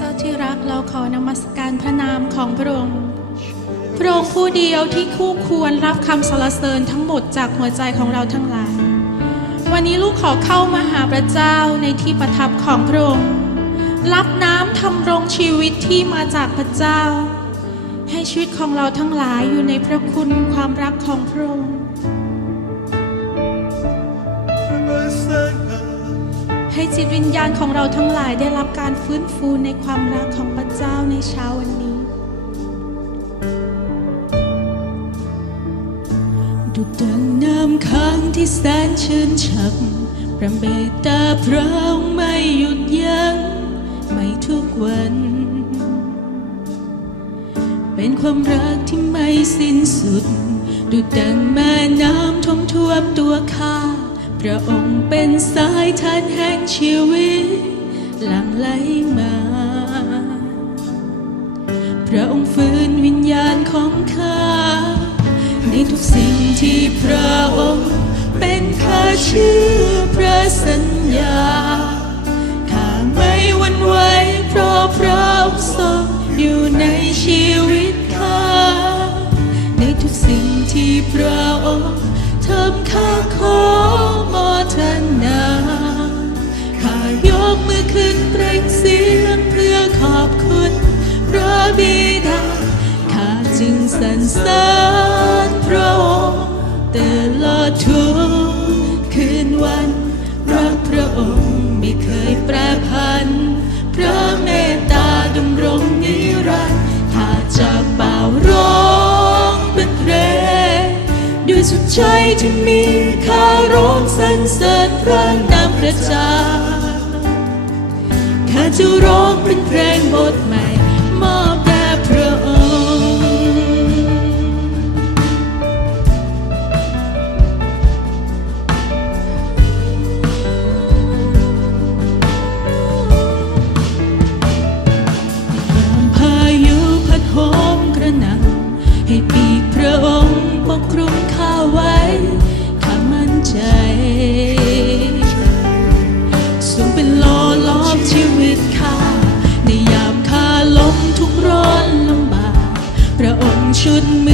เจ้าที่รักเราขอนมัสการพระนามของพระองค์พระองค์ผู้เดียวที่คู่ควรรับคำสรรเสริญทั้งหมดจากหัวใจของเราทั้งหลาย วันนี้ลูกขอเข้ามาหาพระเจ้าในที่ประทับของพระองค์ รับน้ำทำรงชีวิตที่มาจากพระเจ้า ให้ชีวิตของเราทั้งหลายอยู่ในพระคุณความรักของพระองค์ ให้จิตวิญญาณของเราทั้งหลายได้รับการฟื้นฟูในความรักของพระเจ้าในเช้าวันนี้ ดุจดังน้ำค้างที่แสนชื่นฉ่ำพระเมตตาพระองค์ไม่หยุดยัง้งไม่ทุกวัน เป็นความรักที่ไม่สิ้นสุด ดุจดังแม่น้ำท่วมท่วมตัวข้า พระองค์เป็นสายทานแห่งชีวิตหลั่งไหลมา พระองค์ฟื้นวิญญาณของข้าในทุกสิ่งที่พระองค์เป็นข้าเชื่อพระสัญญาข้าไม่หวั่นไหวเพราะพระองค์ทรงอยู่ในชีวิตข้าในทุกสิ่งที่พระองค์ทำข้าขอ ใจที่มีข้าร้องสรรเสริญพระนามพระเจ้าข้าจะร้องเป็นเพลงบทใหม่ ร